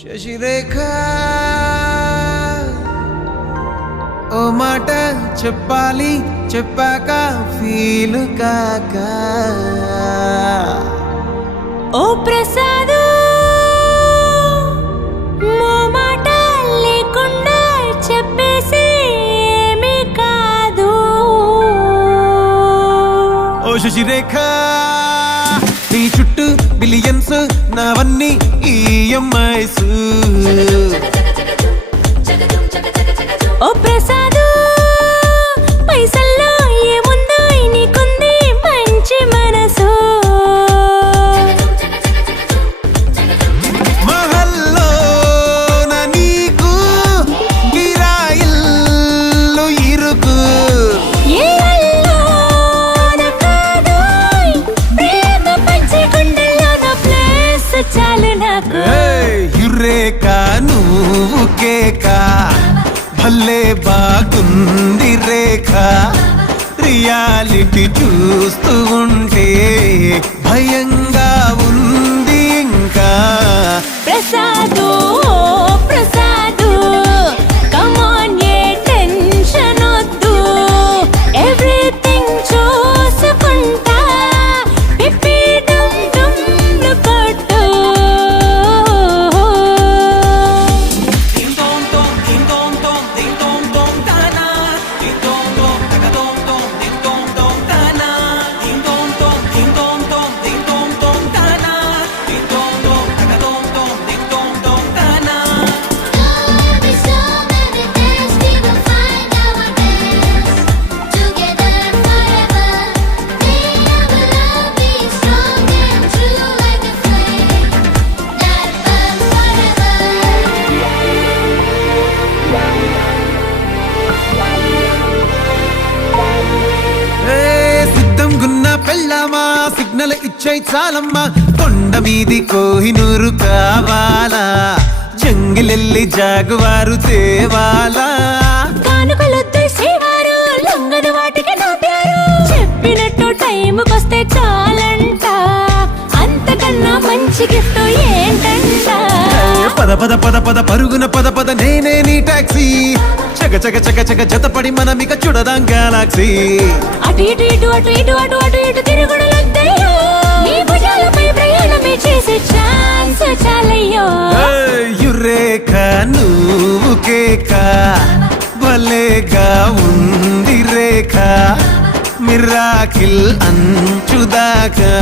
శశిరేఖ ఓ మాట చెప్పాలి చెప్పాక ఫీలు కాక ఓ ప్రసాదు మో మాట లేకుండా చెప్పేసి ఏమీ కాదు. ఓ శశిరేఖ నీ చుట్టూ బిలియన్స్ నావన్నీ ఈఎంఐస్. ఓ ప్రసాదు పైసల్లో ఏముందో నీకుంది మంచి మనసు. మహల్లో నా నీకు కిరాయిల్లు ఇరుకు. ఏ అల్లోన కాదోయ్ ప్రేమ పంచి గుండెల్లో నా ప్లేస్ చాలు నాకు. యురేక నువ్వు కేక భలే బాగుంది రేఖ. రియాలిటీ చూస్తూ ఉంటే భయంగా ఉంది ఇంకా. ప్రసాదు ప్రసాదు కమాన్ ఏ టెన్షన్ వద్దు, ఎవ్రీథింగ్ చూసుకుంటా పిప్పి డమ్ డమ్లు కొట్టు. సిద్ధం గున్న పెళ్ళామా సిగ్నల్ ఇచ్చాయి చాలమ్మా. కొండ మీది కోహినూరు కావాలా, జంగిలెల్లి జాగువారు తేవాలా. కానుకలొద్దు శ్రీవారు లొంగని వాటికి నోటారు, చెప్పినట్టు టైంకొస్తే చాలంట, అంతకన్నా మంచి గిఫ్ట్ ఏంటంట. పద పద పద పద పరుగున పద పద నేనే నీ టాక్సీ. చక చక చక చక జతపడి మనమిక చూడదాం గెలాక్సీ. అటు ఇటు ఇటు అటు ఇటు అటు అటు ఇటు తిరుగుడులొద్దయ్యో, నీ భుజాలపై ప్రయాణమే చేసే ఛాన్స్ చాలయ్యో. యురేఖ నువ్వు కేక భలేగా ఉంది రేఖ. మిరాకిల్ అంచుదాకా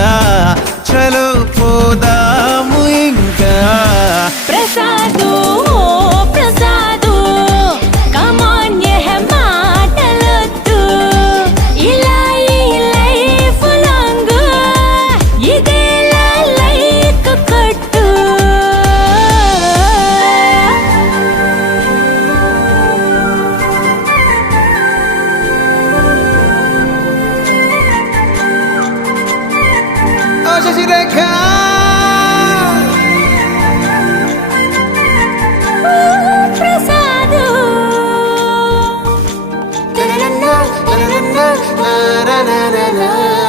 చలో పోదాము ఇంకా. ప్రసాదు ప్రసాదు కమాన్ ఏ మాటలొద్దు, ఇలా ఈ లైఫ్ లాంగ్ ఇదేలా లైక్ కొట్టు. ఓ Sasirekha Prasad na na na na na na na na